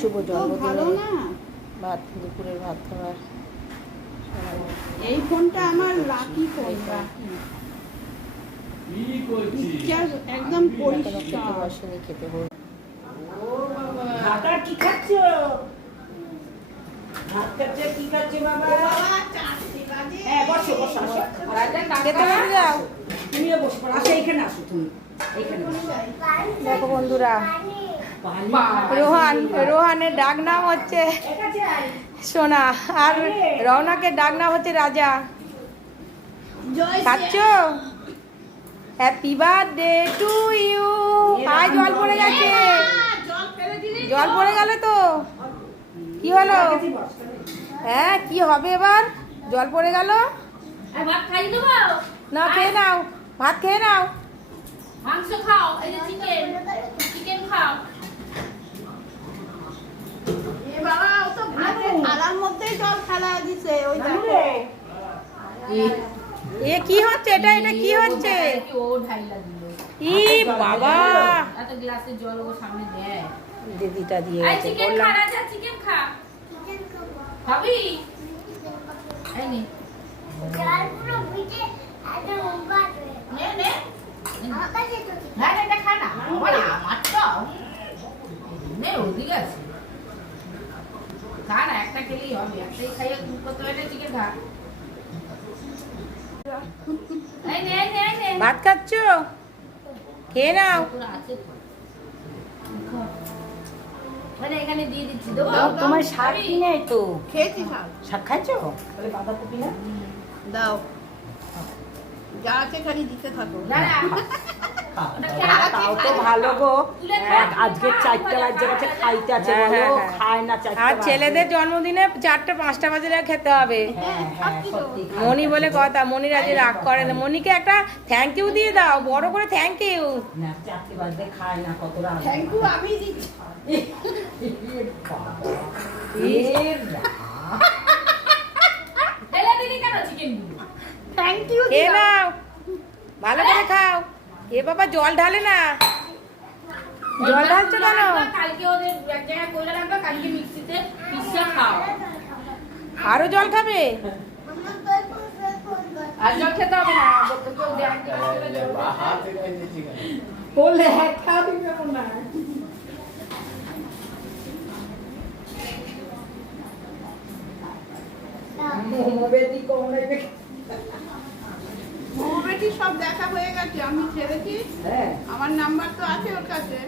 শুভ জন্মদিনে ভাত, দুপুরের ভাত খাবার। এই ফোনটা আমার লাকি ফোন, একদম পরিষ্কার। বসেনি, খেতে বল। কি খাচ্ছ? ভাত খাচ্ছে, কি খাচ্ছে বাবা? হ্যাঁ, বসো বসো আসো। খেতে বসে যাও। তুমিও বসে পড়ো, আসো এইখানে আসো তুমি। এইখানে বসো। দেখো বন্ধুরা, রোহানের ডাক নাম হচ্ছে সোনা, আর রওনাকের ডাক নাম হচ্ছে রাজা। খাচ্ছ? Happy birthday to you. আয়, জল পড়ে গেছে, জল পড়ে গেল তো কি হলো? হ্যাঁ, কি হবে এবার? জল পড়ে গেল ভাত খাই দেবো না, খেয়ে নাও, ভাত খেয়ে নাও। মাংস খাও, এই যে চিকেন চিকেন খাও। এ বাবা, ও তো ভাতের থালার মধ্যেই জল ফেলা দিছে, ওই দেখো। এ কি হচ্ছে? এটা এটা কি হচ্ছে? ও ঢাইলা দিল। ই বাবা, এত গ্লাসে জল ও সামনে দেয়। দিদিটা দিয়ে এই গেছে, চিকেন খা বললাম। রাজা, চিকেন খা। খাবি? এই নে নে নে। না না, এটা খা না। আমার আমারটা নে, ওদিকে আছে। খা না, একটা খেলেই হবে, একটাই খাইয়ে কত এটা চিকেন খা। এই নে নে নে। ভাত খাচ্ছ? খেয়ে নাও। তোর আছে তো। মানে এখানে দিয়ে দিচ্ছি, দেবো? তোমার শাক কি নেই তো? খেয়েছি শাক, শাক খাইছো? তাহলে বাঁধাকপি না? দাও, যা আছে খালি দিতে থাকো। না না, তাও তো ভালো গো। তুলে খা। আজকে 4টা বাজে গেছে, খাইতে আছে হ্যাঁ, বলো, হ্যাঁ, হ্যাঁ। খায় না 4টা আর বাজে। ছেলেদের জন্মদিনে 4টা 5টা বাজে খেতে হবে। হ্যাঁ হ্যাঁ, সত্যি খায়। মনি বলে কথা, মনির আজ রাগ করে না। মনিকে একটা থ্যাংক ইউ দিয়ে দাও, বড় করে থ্যাংক ইউ। না, 4টা বাজে খায় না, কত রাগ। থ্যাংক ইউ আমি দিচ্ছি। ঢেলে দিলি কেন চিকেনগুলো? থ্যাংক ইউ খেয়ে নাও, ভালো করে খাও। এ বাবা, জল ঢালে না, জল ঢালছো কেন? কালকে ওদের এক জায়গায় কইলা রাখবা, কালকে মিক্সিতে পিষে খাও। আরো জল খাবে? আর জল খেতে হবে না, কেউ দেখ বলে একা দিবে না। মোমোবেদি কোমরে মোমোবেটি সব দেখা হয়ে গেছে, আমি ছেড়েছি। হ্যাঁ, আমার নাম্বার তো আছে ওর কাছে।